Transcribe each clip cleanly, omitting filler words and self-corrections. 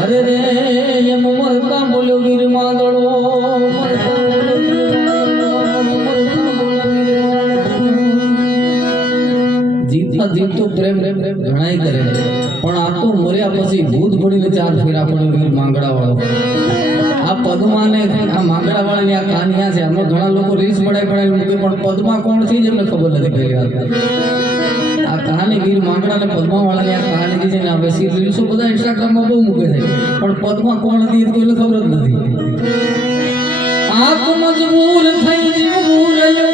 અરે રે એમ મરતા બોલ્યો વીર માંદડો જીતતા જીતતો પ્રેમ ઘણાય કરે પણ આ તો મર્યા પછી ભૂત પડીને ચાર ફેરા પડ્યો વીર માંગડા વાળો આ પદ્માને આ માંગડા વાળાની આ કહાનિયા છે એમાં ઘણા લોકો રીલ્સ પડાય મૂકે પણ પદ્મા કોણ છે એમને ખબર નથી પહેલી વાર આ કહાની વીર માંગડા અને પદ્મા વાળાની આ કહાની છે ને હવે રીલ્સો બધા ઇન્સ્ટાગ્રામમાં બહુ મૂકે છે પણ પદ્મા કોણ હતી એ કોઈને ખબર જ નથી આંખ મજબૂર થઈ જીવવું રહ્યો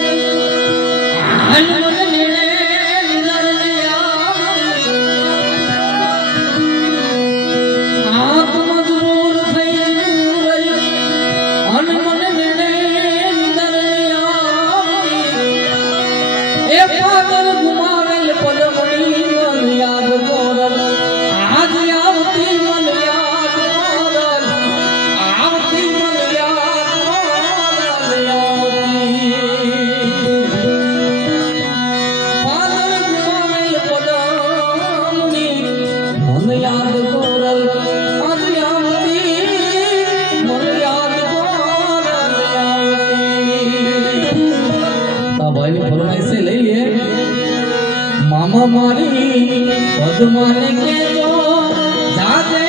मामा मारी पद्माने के जो जाते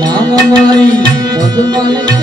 मामा मारी पद्माने